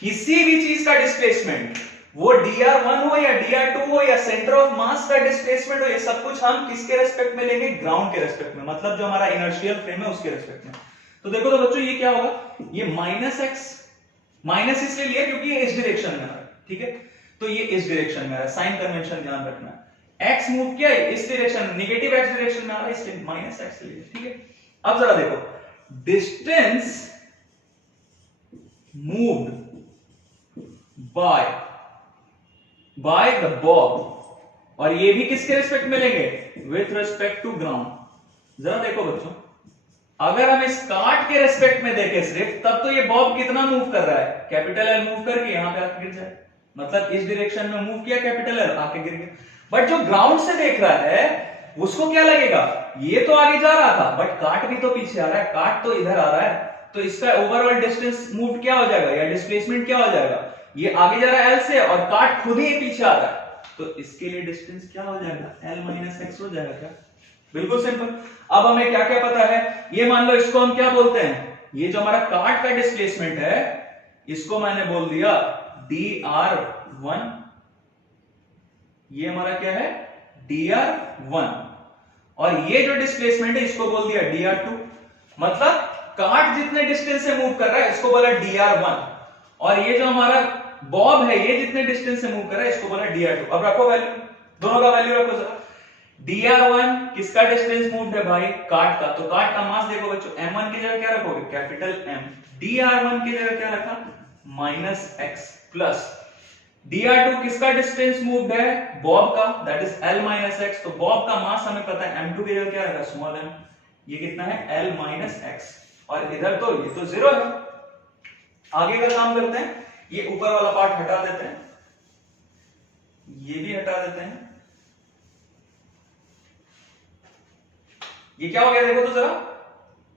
किसी भी चीज का डिस्प्लेसमेंट वो dr1 हो या dr2 हो या सेंटर ऑफ मास का डिस्प्लेसमेंट हो, ये सब कुछ हम किसके रेस्पेक्ट में लेंगे? ग्राउंड के रेस्पेक्ट में, मतलब जो हमारा इनर्शियल फ्रेम है उसके रेस्पेक्ट में। तो देखो तो बच्चों ये क्या होगा, ये -x, माइनस इसलिए लिया क्योंकि ये इस डायरेक्शन में आ रहा है, ठीक है, तो ये इस डायरेक्शन में आ रहा है, साइन कन्वेंशन ध्यान रखना है। x मूव किया है इस डायरेक्शन, नेगेटिव x डायरेक्शन में आ रहा है, इसलिए -x लिया, ठीक है। अब जरा देखो, distance moved by the bob, और ये भी किसके रिस्पेक्ट में लेंगे? With respect to ground. जरा देखो बच्चों, अगर हम इस काट के रेस्पेक्ट में देखें सिर्फ, तब तो ये बॉब कितना मूव कर रहा है? कैपिटल एल मूव करके यहां पे आके गिर जाए, मतलब इस डायरेक्शन में मूव किया कैपिटल एल, आके गिर गया। बट जो ग्राउंड से देख रहा है उसको क्या लगेगा? ये तो आगे जा रहा था बट काट भी तो पीछे आ रहा है, काट तो इधर आ रहा है, तो इसका ओवरऑल डिस्टेंस मूव क्या हो जाएगा या डिस्प्लेसमेंट क्या हो जाएगा? ये आगे जा रहा है एल से और काट खुद ही पीछे आ रहा है, तो इसके लिए डिस्टेंस क्या हो जाएगा? एल माइनस एक्स हो जाएगा क्या? बिल्कुल सिंपल। अब हमें क्या क्या पता है, ये मान लो इसको हम क्या बोलते हैं, ये जो हमारा काट का डिस्प्लेसमेंट है इसको मैंने बोल दिया dr1, ये हमारा क्या है? dr1, और ये जो डिस्प्लेसमेंट है इसको बोल दिया dr2, मतलब काट जितने डिस्टेंस से मूव कर रहा है इसको बोला dr1, और ये जो हमारा बॉब है ये जितने डिस्टेंस से मूव कर रहा है इसको बोला dr2। अब रखो वैल्यू, दोनों का वैल्यू रखो जरा। dr1 किसका डिस्टेंस मूव्ड है भाई? काट का, तो काट का मास देखो बच्चों, m1 की जगह क्या रखोगे? Capital M। dr1 की जगह क्या रखा? -x प्लस dr2 किसका डिस्टेंस मूव्ड है? बॉब का, दैट इज l x, तो बॉब का मास हमें पता है m2 की जगह क्या रखा? Small m। ये कितना है? l x, और इधर तो ये तो 0 है। आगे का काम करते हैं, ये ऊपर वाला पार्ट हटा देते हैं, ये भी हटा देते हैं। ये क्या हो गया देखो तो जरा,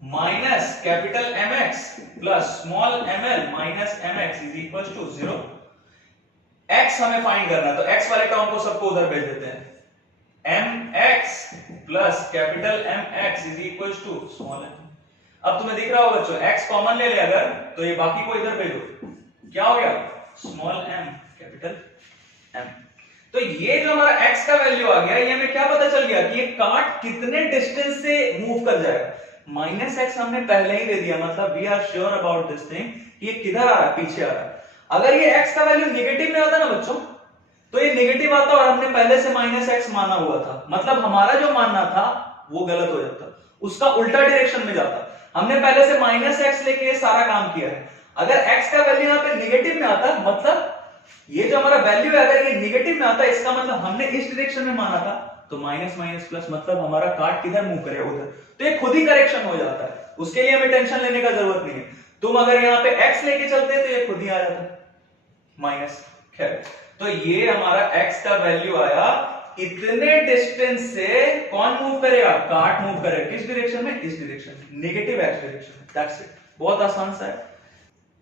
minus capital mx plus small ml minus mx is equal to 0। x हमें फाइंड करना है, तो x वाले टर्म को सबको उधर भेज देते हैं। mx plus capital mx is equal to small m। अब तुम्हें दिख रहा होगा बच्चों, x कॉमन ले ले अगर, तो ये बाकी को इधर भेजो, क्या हो गया? Small m capital m। तो ये जो हमारा x का वैल्यू आ गया, ये हमें क्या पता चल गया कि ये काट कितने डिस्टेंस से मूव कर जाएगा? -x हमने पहले ही ले दिया, मतलब we are sure about this thing, ये किधर आ रहा है? पीछे आ रहा है। अगर ये x का वैल्यू नेगेटिव में आता ना बच्चों, तो ये नेगेटिव आता और हमने पहले से -x माना हुआ था, मतलब हमारा जो मानना था वो गलत हो जाता, उसका उल्टा डायरेक्शन में जाता। हमने पहले से -x लेके सारा काम किया है। अगर x का वैल्यू यहाँ पे नेगेटिव में आता, मतलब ये जो हमारा वैल्यू है अगर ये नेगेटिव में आता, इसका मतलब हमने इस डायरेक्शन में माना था, तो माइनस माइनस प्लस, मतलब हमारा काट किधर मूव करेगा? उधर। तो ये खुद ही करेक्शन हो जाता है, उसके लिए हमें टेंशन लेने का जरूरत नहीं है। तुम अगर यहाँ पे x लेके चलते तो ये खुद ही आ जाता माइनस। खैर, तो ये हमारा x का वैल्यू आया, इतने डिस्टेंस से कौन मूव करेगा? काट मूव करेगा। किस डायरेक्शन में? इस डायरेक्शन में, नेगेटिव x डायरेक्शन में। दैट्स इट, बहुत आसान सा है।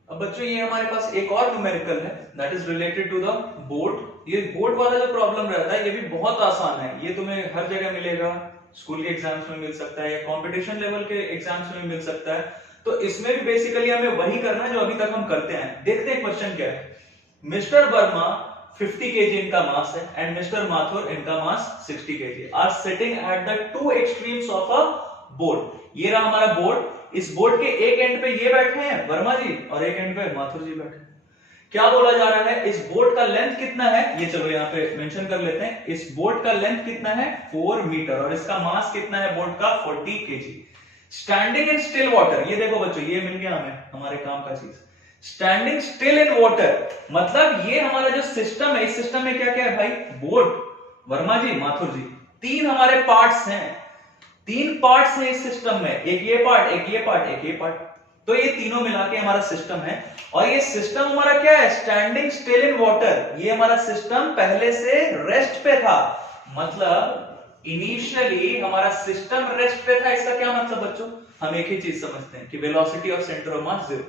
अब बच्चों ये हमारे पास एक और न्यूमेरिकल है, that is related to the board. ये बोर्ड वाला जो प्रॉब्लम रहता है ये भी बहुत आसान है, ये तुम्हें हर जगह मिलेगा, स्कूल के एग्जाम्स में मिल सकता है या कंपटीशन लेवल के एग्जाम्स में मिल सकता है। तो इसमें भी बेसिकली हमें वही करना है जो अभी तक हम करते हैं। देखते हैं क्वेश्चन क्या है। मिस्टर वर्मा 50 kg इनका मास है एंड मिस्टर माथुर इनका mass 60 kg are sitting at the two extremes of a board. ये रहा हमारा बोर्ड, इस बोर्ड के एक एंड पे ये बैठे हैं वर्मा जी और एक एंड पे माथुर जी बैठे हैं। क्या बोला जा रहा है? इस बोर्ड का लेंथ कितना है? ये चलो यहाँ पे मेंशन कर लेते हैं। इस बोर्ड का लेंथ कितना है? 4 मीटर, और इसका मास कितना है बोर्ड का? 40 kg। Standing in still water, ये देखो बच्चों, ये मिल गया हमें हमारे काम का चीज। स्टैंडिंग स्टिल इन वाटर, मतलब ये हमारा जो सिस्टम है, इस सिस्टम में क्या क्या है भाई? बोर्ड, वर्मा जी, माथुर जी, तीन हमारे पार्ट्स हैं, तीन पार्ट्स हैं इस सिस्टम में, एक ये पार्ट, एक ये पार्ट, एक ये पार्ट। तो ये तीनों मिला के हमारा सिस्टम है, और ये सिस्टम हमारा क्या है? Standing still in water. ये हमारा सिस्टम पहले से रेस्ट पे था, मतलब इनिशियली हमारा सिस्टम रेस्ट पे था। इसका क्या मतलब बच्चों? हम एक ही चीज समझते हैं कि वेलोसिटी ऑफ सेंटर ऑफ मास 0।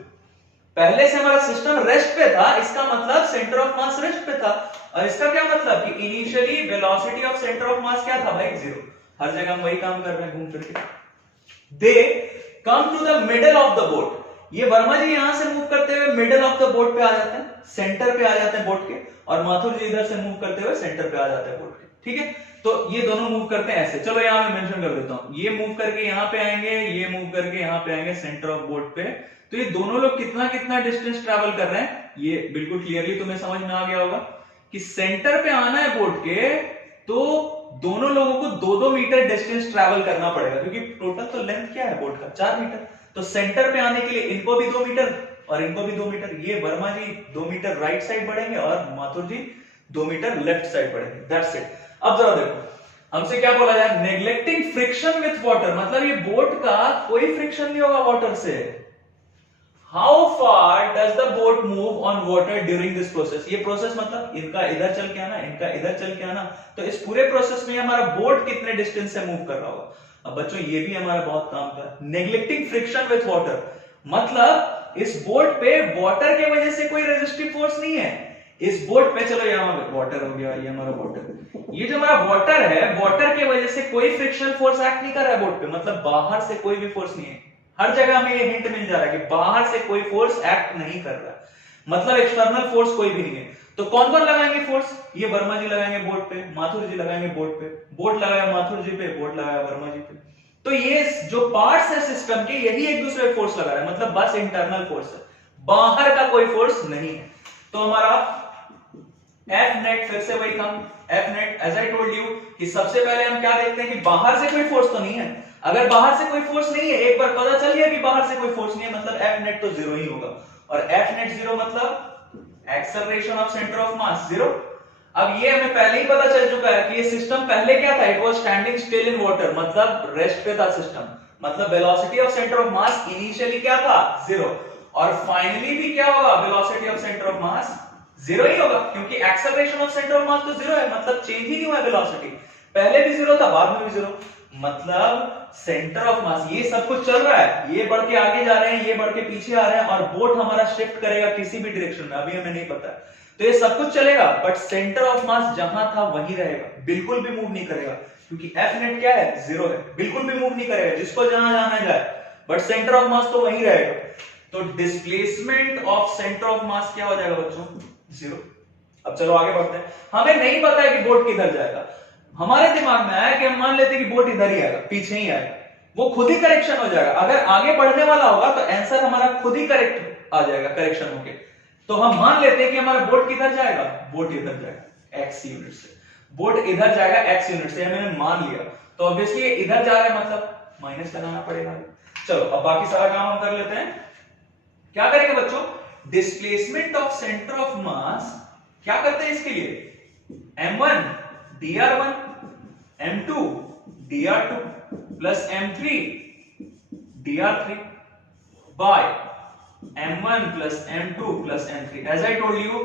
पहले से हमारा सिस्टम रेस्ट पे था, इसका मतलब सेंटर ऑफ मास रेस्ट पे था। और इसका क्या मतलब कि initially velocity of centre of mass क्या था भाई? 0। हर जगह हम वही काम कर रहे हैं घूम फिर के। They come to the middle of the boat, ये वर्मा जी यहां से मूव करते हुए मिडल ऑफ द बोट पे आ जाते हैं। सेंटर पे आ जाते हैं बोट के, और माथुर जी इधर से मूव करते हुए सेंटर पे आ जाते हैं बोट के, ठीक है। तो ये दोनों मूव करते हैं ऐसे, चलो यहाँ मैं मेंशन कर देता हूं, ये मूव करके यहाँ पे आएंगे, ये मूव करके यहाँ पे आएंगे सेंटर ऑफ बोट पे। तो ये दोनों लोग कितना कितना डिस्टेंस ट्रेवल कर रहे हैं, ये बिल्कुल क्लियरली तुम्हें समझ में आ गया होगा कि सेंटर पे आना है बोट के, तो दोनों लोगों को 2-2 मीटर डिस्टेंस ट्रैवल करना पड़ेगा, क्योंकि टोटल तो लेंथ क्या है बोट का 4 मीटर। तो सेंटर पे आने के लिए इनको भी 2 मीटर और इनको भी 2 मीटर, ये वर्मा जी 2 मीटर राइट साइड बढ़ेंगे और माथुर जी 2 मीटर लेफ्ट साइड बढ़ेंगे, दैट्स इट। अब जरा देखो हमसे क्या बोला जाए, नेग्लेक्टिंग फ्रिक्शन विथ वाटर, मतलब ये बोट का कोई फ्रिक्शन नहीं होगा वाटर से। How far does the boat move on water during this process, ये प्रोसेस मतलब इनका इधर चल के आना, इनका इधर चल के आना, तो इस पूरे प्रोसेस में हमारा बोट कितने डिस्टेंस से मूव कर रहा होगा। अब बच्चों ये भी हमारा बहुत काम का है, नेग्लेक्टिंग फ्रिक्शन विथ वाटर, मतलब इस बोट पे वाटर के वजह से कोई रेजिस्टिव फोर्स नहीं है इस बोट पे। चलो यहाँ वाटर हो गया, ये हमारा वाटर, ये जो हमारा वाटर है, वाटर के वजह से कोई फ्रिक्शनल फोर्स एक्ट नहीं कर रहा है बोट पे, मतलब बाहर से कोई भी फोर्स नहीं है। हर जगह हमें ये हिंट मिल जा रहा है कि बाहर से कोई फोर्स एक्ट नहीं कर रहा है, मतलब एक्सटर्नल फोर्स कोई भी नहीं है। तो कौन कौन लगाएंगे फोर्स, ये वर्मा जी लगाएंगे बोट पे, माथुर जी लगाएंगे बोट पे, बोट लगाया माथुर जी पे, बोट लगाया वर्मा जी पे। तो ये जो पार्ट्स है सिस्टम के, यही एक दूसरे पे फोर्स लगा रहे हैं, मतलब बस इंटरनल फोर्स है, बाहर का कोई फोर्स नहीं है। तो हमारा एफ नेट फिर से वही काम, F net as I told you कि सबसे पहले हम क्या देखते हैं कि बाहर से कोई फोर्स तो नहीं है। अगर बाहर से कोई फोर्स नहीं है, एक बार पता चल गया कि बाहर से कोई फोर्स नहीं है, मतलब एफ नेट तो जीरो ही होगा, और एफ नेट जीरो मतलब acceleration of centre of mass zero. अब ये हमें पहले ही पता चल चुका है कि ये सिस्टम पहले क्या था, it was standing still in water, मतलब रेस्ट पे था सिस्टम, मतलब velocity of centre of mass initially क्या था जीरो, और फाइनली भी क्या होगा, velocity of centre of mass zero ही होगा, क्योंकि acceleration of centre of mass तो जीरो है, मतलब चेंज ही नहीं हुआ वेलोसिटी, पहले भी जीरो था बाद में भी जीरो, मतलब सेंटर ऑफ मास ये सब कुछ चल रहा है, ये बढ़ के आगे जा रहे हैं, ये बढ़ के पीछे आ रहे हैं, और बोट हमारा शिफ्ट करेगा किसी भी डायरेक्शन में, अभी हमें नहीं पता है। तो ये सब कुछ चलेगा, बट सेंटर ऑफ मास जहां था वहीं रहेगा, बिल्कुल भी मूव नहीं करेगा, क्योंकि एफ नेट क्या है, जीरो है, बिल्कुल भी मूव नहीं करेगा, जिसको जहां जाना जाए, बट सेंटर ऑफ मास तो वहीं रहेगा। तो displacement of centre of mass क्या हो जाएगा बच्चों, जीरो। अब चलो आगे बढ़ते हैं, हमें नहीं पता है कि बोट किधर जाएगा, हमारे दिमाग में आया कि हम मान लेते हैं कि बोट इधर ही आएगा, पीछे ही आएगा, वो खुद ही करेक्शन हो जाएगा। अगर आगे बढ़ने वाला होगा तो आंसर हमारा खुद ही करेक्ट आ जाएगा करेक्शन होके। तो हम मान लेते हैं कि हमारा बोट किधर जाएगा, बोट इधर जाएगा x यूनिट से, बोट इधर जाएगा x यूनिट से, मैंने मान लिया, तो ऑब्वियसली इधर जा रहा है, मतलब माइनस लगाना पड़ेगा। चलो अब बाकी सारा काम हम कर लेते हैं। क्या करेंगे बच्चों, displacement of centre of mass क्या करते हैं इसके लिए, m1 dr1 m2 dr2 plus m3 dr3 by m1 plus m2 plus m3। As I told you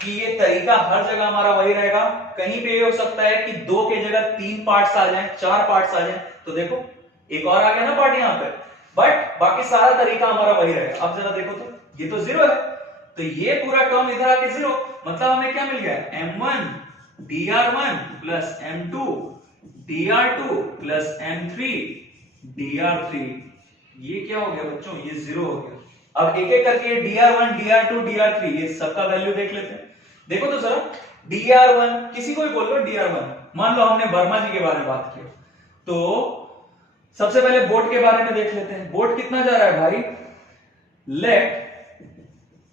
कि ये तरीका हर जगह हमारा वही रहेगा, कहीं पे ये हो सकता है कि 2 के जगह 3 पार्ट्स आ जाएं, 4 पार्ट्स आ जाएं, तो देखो एक और आ गया ना पार्ट यहाँ पे, बट बाकी सारा तरीका हमारा वही रहेगा। अब जरा देखो तो ये तो जीरो है, तो ये पूरा टर्म इधर आके जीरो, मतलब हमें क्या मिल गया, m1 dr1 plus m2 dr2 plus m3 dr3। ये क्या हो गया बच्चों, ये जीरो हो गया। अब एक एक करके dr1 dr2 dr3 ये सबका वैल्यू देख लेते हैं। देखो तो जरा dr1, किसी को भी बोल लो dr1, मान लो हमने वर्मा जी के बारे में बात की, तो सबसे पहले बोट के बारे में देख लेते हैं। बोट कितना जा रहा है भाई, let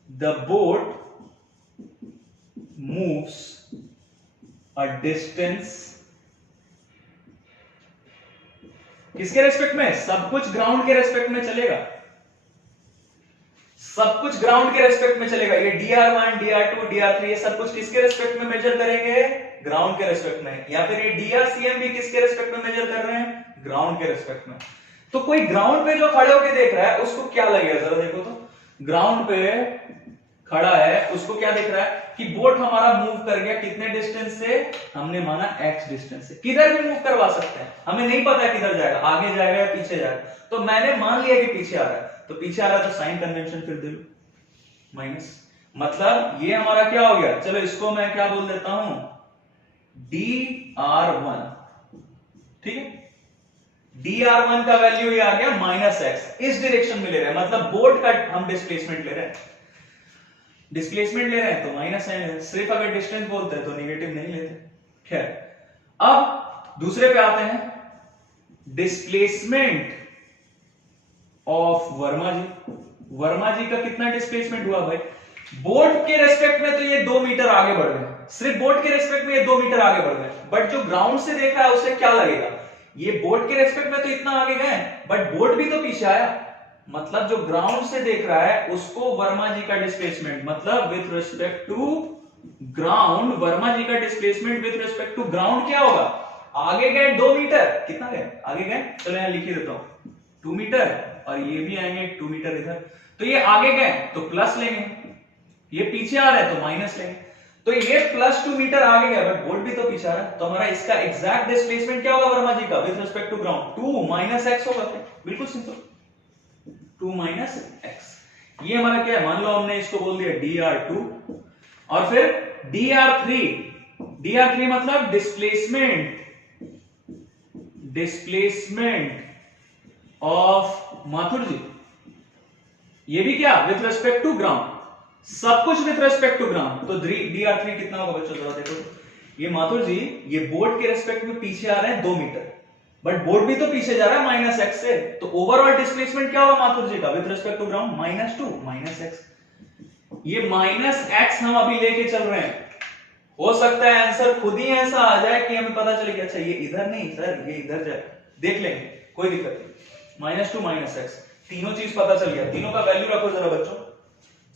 the boat moves a distance, किसके रेस्पेक्ट में, सब कुछ ग्राउंड के रेस्पेक्ट में चलेगा, सब कुछ ग्राउंड के रेस्पेक्ट में चलेगा। ये dr1 dr2 dr3 ये सब कुछ किसके रेस्पेक्ट में मेजर करेंगे, ग्राउंड के रेस्पेक्ट में, या फिर ये drcm भी किसके रेस्पेक्ट में मेजर कर रहे हैं, ग्राउंड के रेस्पेक्ट में। तो कोई ग्राउंड पे जो खड़े होकर देख रहा है उसको क्या लगेगा, जरा देखो तो, ग्राउंड पे खड़ा है उसको क्या दिख रहा है कि बोट हमारा मूव कर गया कितने डिस्टेंस से, हमने माना x डिस्टेंस से, किधर भी मूव करवा सकते हैं, हमें नहीं पता किधर जाएगा, आगे जाएगा या पीछे जाएगा, तो मैंने मान लिया कि पीछे आ रहा है, तो पीछे आ रहा है तो साइन कन्वेंशन फिर दे लो माइनस, मतलब ये हमारा क्या हो गया, चलो इसको मैं क्या बोल देता हूं, dr1, ठीक है, dr1 का वैल्यू ये आ गया -x, इस डायरेक्शन में ले रहे हैं, मतलब बोट का हम डिस्प्लेसमेंट ले रहे हैं। डिस्प्लेसमेंट ले रहे हैं तो माइनस साइन ले रहे हैं, सिर्फ अगर डिस्टेंस बोलते हैं तो नेगेटिव नहीं लेते। खैर, अब दूसरे पे आते हैं, डिस्प्लेसमेंट ऑफ वर्मा जी। वर्मा जी का कितना डिस्प्लेसमेंट हुआ भाई? बोर्ड के रेस्पेक्ट में तो ये 2 मीटर आगे बढ़ गए, सिर्फ बोर्ड के रेस्पेक्ट में ये 2 मीटर आगे बढ़ गए, बट जो ग्राउंड से देख रहा है उसे क्या लगेगा, ये बोर्ड के रेस्पेक्ट में तो इतना आगे गए, बट बोर्ड भी तो पीछे आया, मतलब जो ग्राउंड से देख रहा है उसको वर्मा जी का डिस्प्लेसमेंट, मतलब with respect to ground, Verma ji का displacement with respect to ground क्या होगा? आगे गए 2 मीटर, कितना गए आगे गए, चलो यहां लिख ही देता हूं 2 मीटर, और ये भी आएंगे 2 मीटर इधर, तो ये आगे गए तो प्लस लेंगे, ये पीछे आ रहे हैं तो माइनस लेंगे, तो ये प्लस 2 मीटर आगे गया, बट बोर्ड भी तो पीछे आ रहा है, तो हमारा इसका एग्जैक्ट डिस्प्लेसमेंट क्या होगा वर्मा जी का with respect to ground? 2 minus X होगा, बिल्कुल सिंपल, 2 माइनस एक्स। ये हमारा क्या है, मान लो हमने इसको बोल दिया dr2, और फिर dr3, dr3 मतलब डिस्प्लेसमेंट ऑफ माथुर जी, ये भी क्या विथ रिस्पेक्ट टू ग्राउंड, सब कुछ विथ रिस्पेक्ट टू ग्राउंड, तो dr3 कितना होगा बच्चों जरा देखो, ये माथुर जी ये बोर्ड के रिस्पेक्ट में पीछे आ रहे हैं 2 मीटर, बट बोर्ड भी तो पीछे जा रहा है माइनस एक्स से, तो ओवरऑल डिस्प्लेसमेंट क्या होगा माथुर जी का with respect to ground? -2 minus X. ये माइनस एक्स हम अभी लेके चल रहे हैं, हो सकता है आंसर खुद ही ऐसा आ जाए कि हमें पता चले कि अच्छा ये इधर नहीं सर, ये इधर जाए, देख लेंगे, कोई दिक्कत नहीं। -2 माइनस एक्स, तीनों चीज पता चल गया, तीनों का वैल्यू रखो जरा बच्चों,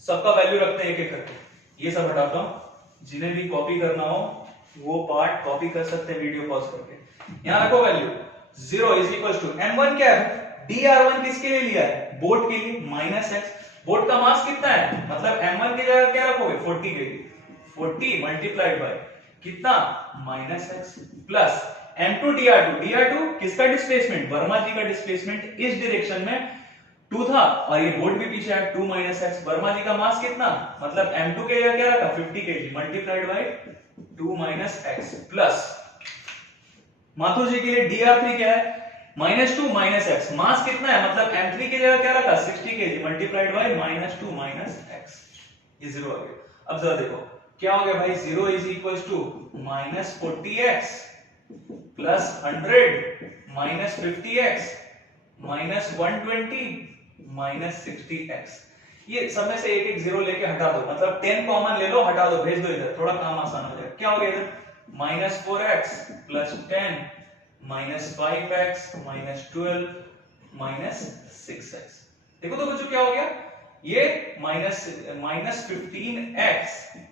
सबका वैल्यू रखते हैं एक एक करके, ये सब हटाता हूं, जिन्हें भी कॉपी करना हो वो पार्ट कॉपी कर सकते हैं वीडियो पॉज करके, यहां रखो value 0 is equal to m1 क्या है, dr1 किसके लिए लिया है, बोर्ड के लिए, -x, बोर्ड का मास कितना है, मतलब m1 की जगह क्या रखोगे 40 के लिए, 40 मल्टीप्लाइड बाय कितना -x plus m2 dr2, dr2 किसका डिस्प्लेसमेंट, वर्मा जी का डिस्प्लेसमेंट इस डायरेक्शन में 2 था, और ये बोर्ड भी पीछे है 2 x, वर्मा जी का मास कितना, मतलब m2 के लिए क्या रखा 50 kg multiplied by 2 x plus Mathur ji के लिए dr3 क्या है -2 x, मास कितना है, मतलब m3 की जगह क्या रखा 60 kg मल्टीप्लाइड बाय -2 x, ये 0 आ गया। अब जरा देखो क्या हो गया भाई, 0 is equal to -40x plus 100 -50x -120 -60x, ये सब में से एक एक 0 लेके हटा दो, मतलब 10 कॉमन ले लो, हटा दो, भेज दो इधर, थोड़ा काम आसान हो जाएगा। क्या हो गया इधर, -4x प्लस 10 -5x -12 -6x, देखो तो बच्चों क्या हो गया, ये -15x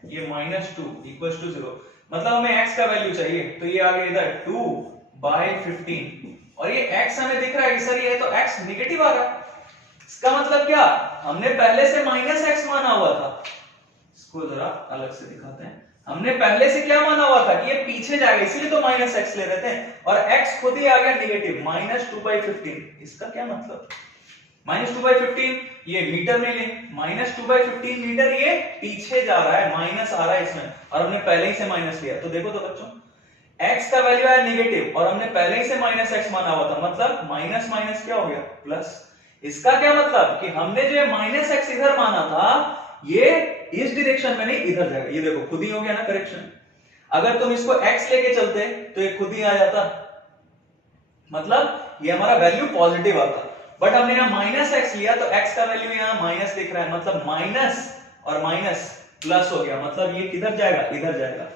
ये -2 इक्वल टू 0, मतलब हमें x का वैल्यू चाहिए, तो ये आ गया इधर 2/15, और ये x हमें दिख रहा है कि सर ये तो x नेगेटिव आ रहा है, इसका मतलब क्या, हमने पहले से -x माना हुआ था, इसको जरा अलग से दिखाते हैं, हमने पहले से क्या माना हुआ था कि ये पीछे जाएगा, इसलिए तो -x ले रहे थे, और x खुद ही आ गया नेगेटिव -2/15, इसका क्या मतलब, -2/15 ये मीटर में लें, -2/15 मीटर, ये पीछे जा रहा है, माइनस आ रहा है इसमें, और हमने पहले ही से माइनस लिया, तो देखो तो बच्चों x का वैल्यू है नेगेटिव, और हमने पहले ही से -x माना हुआ था, मतलब माइनस माइनस क्या हो गया प्लस, इसका क्या मतलब कि हमने जो -x इधर माना था ये इस डायरेक्शन में नहीं इधर जाएगा, ये देखो खुद ही हो गया ना करेक्शन, अगर तुम इसको x लेके चलते तो ये खुद ही आ जाता, मतलब ये हमारा वैल्यू पॉजिटिव आता, बट हमने यहाँ -x लिया तो x का वैल्यू यहाँ माइनस दिख रहा है, मतलब माइनस और माइनस प्लस हो गया, मतलब ये किधर जाएगा, इधर जाएगा,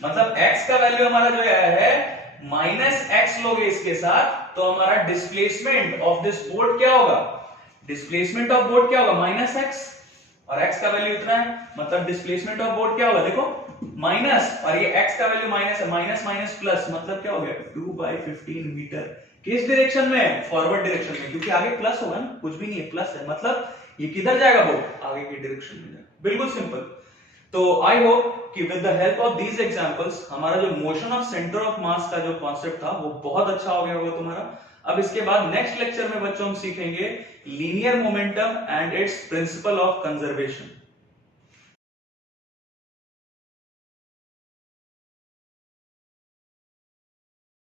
मतलब x का वैल्यू हमारा जो है -x लोगे इसके साथ, तो हमारा डिस्प्लेसमेंट ऑफ दिस बोर्ड क्या होगा, डिस्प्लेसमेंट ऑफ बोर्ड क्या होगा -x, और x का वैल्यू इतना है, मतलब डिस्प्लेसमेंट ऑफ बोर्ड क्या होगा, देखो माइनस, और ये x का वैल्यू माइनस है, माइनस माइनस प्लस, मतलब क्या हो गया 2/15 मीटर, किस डायरेक्शन में, फॉरवर्ड डायरेक्शन में, क्योंकि आगे प्लस होगा ना, कुछ भी नहीं है प्लस है, मतलब ये किधर जाएगा बोर्ड, आगे की डायरेक्शन में जाएगा, बिल्कुल सिंपल। तो आई होप कि with the help of these examples हमारा जो मोशन ऑफ सेंटर ऑफ मास का जो कॉन्सेप्ट था वो बहुत अच्छा हो गया होगा तुम्हारा। अब इसके बाद नेक्स्ट लेक्चर में बच्चों हम सीखेंगे linear momentum and it's principle of conservation.